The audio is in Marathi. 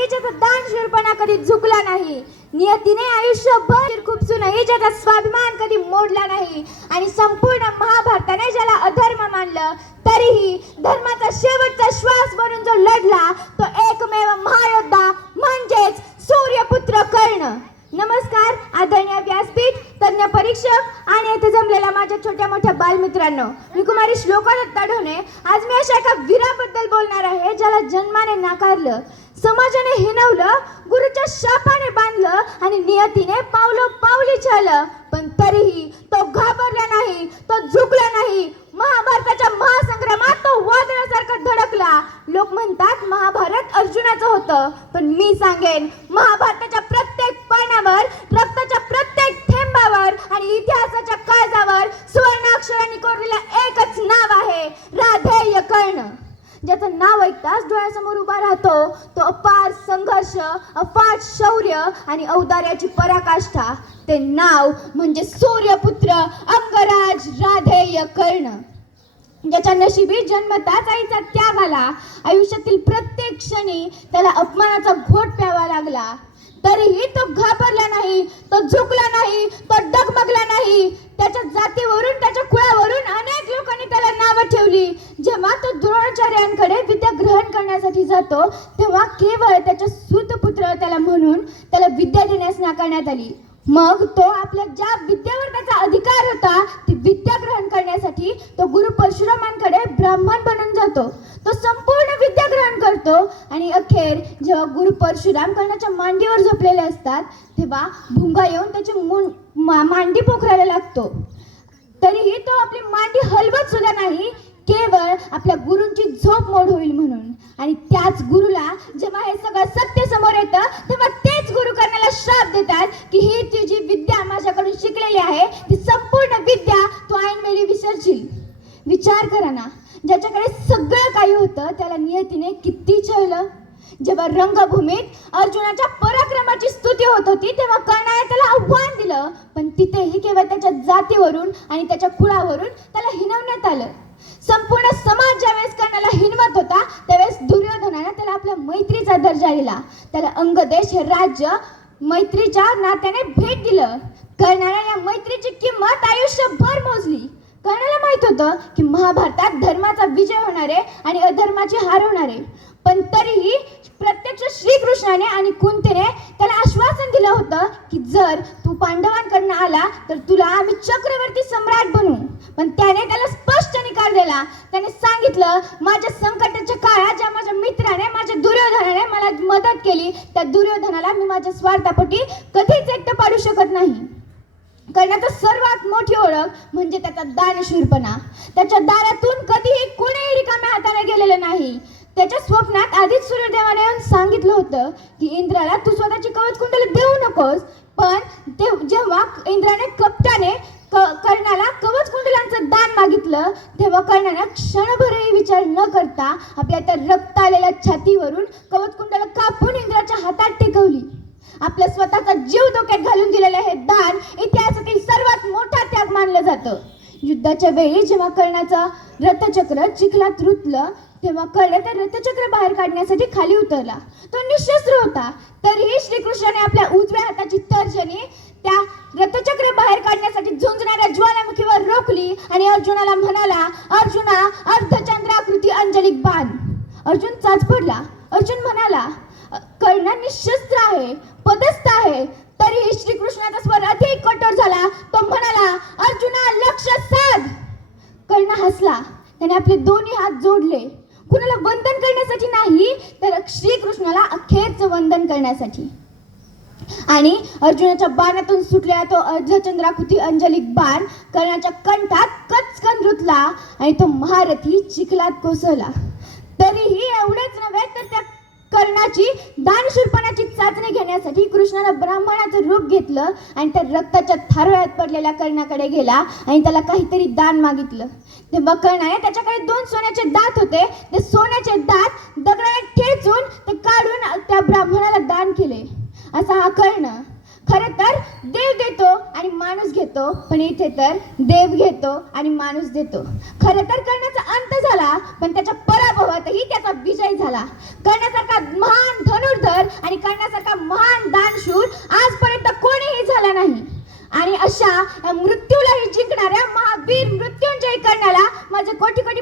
नाही, ज्याचा दानशूरपणा कधी झुकला नाही, नियतीने आयुष्यभर खुपसूनही ज्याचा स्वाभिमान कधी मोडला नाही आणि संपूर्ण महाभारताने ज्याला अधर्म मानलं तरीही धर्माचा शेवटचा श्वास बनून जो लढला तो एकमेव महायोद्धा म्हणजेच सूर्यपुत्र कर्ण. नमस्कार आदरणीय व्यासपीठ, तज्ञ परीक्षक आणि येथे जमलेल्या माझ्या छोट्या मोठ्या बालमित्रांनो, मी कुमारी श्लोका दत्ता ढोणे. आज मी अशा एका वीराबद्दल बोलणार आहे ज्याला जन्माने नाकारलं, समाजाने हिणवलं, गुरुच्या शापाने बांधलं आणि नियतीने पावली छळलं, पण तरीही तो घाबरला नाही, तो झुकला नाही. महाभारताच्या महासंग्रामात तो वादळासारखा धडकला. लोक म्हणतात महाभारत अर्जुनाचं होतं, पण मी सांगेन महाभारताच्या प्रत्येक पानावर, रक्ताच्या प्रत्येक थेंबावर आणि इतिहासाच्या काळजावर सुवर्णाक्षरांनी कोरलेलं एकच नाव आहे, राधेय कर्ण. ज्याचं नाव ऐकताच डोळ्यासमोर उभा राहतो तो अपार संघर्ष, अफाट शौर्य आणि औदार्याची पराकाष्ठा. ते नाव म्हणजे सूर्यपुत्र अंगराज राधेय कर्ण. ज्याच्या नशिबी जन्मताच आईचा त्याग आला, आयुष्यातील प्रत्येक क्षणी त्याला अपमानाचा घोट प्यावा लागला, तरीही तो घाबरला नाही, तो झुकला नाही, तो डगमगला नाही. त्याच्या जातीवरून, त्याच्या कुळावरून अनेक लोकांनी त्याला नावं ठेवली. जेव्हा तो द्रोणाचार्यांकडे विद्या ग्रहण करण्यासाठी जातो तेव्हा केवळ त्याच्या सूतपुत्र त्याला म्हणून त्याला विद्या देण्यास नाकारण्यात आली. मग तो आपल्या ज्या विद्येवर त्याचा अधिकार होता ती विद्या ग्रहण करण्यासाठी तो गुरु परशुरामांकडे ब्राह्मण बनून जातो. तो संपूर्ण विद्या ग्रहण करतो आणि अखेर जेव्हा गुरु परशुराम कर्णाच्या मांडीवर झोपलेले असतात तेव्हा भुंगा येऊन त्याची मांडी पोखरायला लागतो. तरीही तो आपली मांडी हलवत सुद्धा नाही, केवळ आपल्या गुरूंची झोप मोड होईल म्हणून. आणि त्याच गुरुला जेव्हा हे सगळं सत्य समोर येतं तेव्हा तेच गुरु कर्णाला श्राप देतात की ही तुझी विद्या माझ्याकडून शिकलेली आहे ती संपूर्ण विद्या तू ऐनवेळी विसरशील. विचार करा ना, ज्याच्याकडे सगळं काही होतं त्याला नियतीने किती छळलं. जेव्हा रंगभूमीत अर्जुनाच्या पराक्रमाची स्तुती होत होती तेव्हा कर्णाने त्याला आव्हान दिलं, पण तिथेही केवळ त्याच्या जातीवरून आणि त्याच्या कुळावरून त्याला हिणवण्यात आलं. संपूर्ण समाज ज्यावेळेस कर्णाला हिणवत होता त्यावेळेस दुर्योधनाने त्याला आपल्या मैत्रीचा दर्जा दिला, त्याला अंगदेश हे राज्य मैत्रीच्या नात्याने भेट दिलं. कर्णाने या मैत्रीची किंमत आयुष्यभर मोजली. कर्णाला माहित होतं की महाभारतात धर्माचा विजय होणार आहे आणि अधर्माची हार होणार आहे, पण तरीही प्रत्यक्ष श्रीकृष्णाने आणि कुंतीने त्याला आश्वासन दिलं होतं की जर तू पांडवांकडनं आला तर तुला आम्ही चक्रवर्ती सम्राट बनवू. पण त्याने त्याला स्पष्ट निकाल दिला. त्याने सांगितलं, माझ्या संकटाच्या काळात ज्या माझ्या मित्राने, माझ्या दुर्योधनाने मला मदत केली त्या दुर्योधनाला मी माझ्या स्वार्थापोटी कधीच एकटं पाडू शकत नाही. कर्णाची सर्वात मोठी ओळख म्हणजे त्याचा दानशूरपणा. त्याच्या दारातून कधीही कोणीही रिकाम्या हाताने गेलेलं नाही. त्याच्या स्वप्नात आधीच सूर्यदेवाने येऊन सांगितलं होतं की इंद्राला तू स्वतःची कवच कुंडली देऊ नकोस. पण ते जेव्हा इंद्राने कपटाने कर्णाला कवच कुंडलांचं दान मागितलं तेव्हा कर्णाने क्षणभरही विचार न करता आपल्या त्या रक्त आलेल्या छातीवरून कवच कुंडल कापून इंद्राच्या हातात टेकवली. आपला स्वतःचा जीव धोक्यात घालून दिलेलं हे दान इतिहासातील सर्वात मोठा त्याग मानलं जातं. युद्धाच्या वेळी जेव्हा कर्णाचा रथचक्र चिखलात रुतलं तेव्हा कर्ण त्या रथचक्र बाहेर काढण्यासाठी खाली उतरला. तो निशस्त्र होता, तरीही श्रीकृष्णाने आपल्या उजव्या हाताची तर्जनी त्या रथचक्र बाहेर काढण्यासाठी झुंजणाऱ्या ज्वालामुखीवर रोखली आणि अर्जुनाला म्हणाला, अर्जुना अर्धचंद्राकृती अंजलिक बाण. अर्जुन चाचपडला. अर्जुन म्हणाला, कर्ण निशस्त्र आहे, पदस्थ आहे. तरीही श्रीकृष्णाचा स्वर अधिक कठोर झाला. तो म्हणाला, अर्जुना लक्ष साध. कर्ण हसला. त्याने आपले दोन्ही हात जोडले, कुणाला वंदन करण्यासाठी नाही तर श्रीकृष्णाला अखेरचं वंदन करण्यासाठी. आणि अर्जुनाच्या बाणातून सुटलेला तो अर्धचंद्राकृती अंजलिक बाण कर्णाच्या कंठात कचकन रुतला आणि तो महारथी चिखलात कोसळला. तरीही एवढेच नव्हे तर त्या कर्णाची दानशूरपणाची चाचणी घेण्यासाठी कृष्णाने ब्राह्मणाचं रूप घेतलं आणि त्या रक्ताच्या थारोळ्यात पडलेल्या कर्णाकडे गेला आणि त्याला काहीतरी दान मागितलं. तेव्हा कर्णाने त्याच्याकडे 2 सोन्याचे दात होते. ते सोन्याचे दात दगडाने ठेचून ते काढून त्या ब्राह्मणाला दान केले. असा हा कर्ण. खरं तर देव देतो आणि माणूस घेतो, पण इथे तर देव घेतो आणि माणूस देतो. खरं तर कर्णाचा अंत झाला, पण त्याच्या पराभवातही त्याचा विजय झाला. कर्णासारखा महान धनुर्धर या मृत्यूलाही जिंकणाऱ्या महावीर मृत्युंजय कर्णाला माझे कोटी कोटी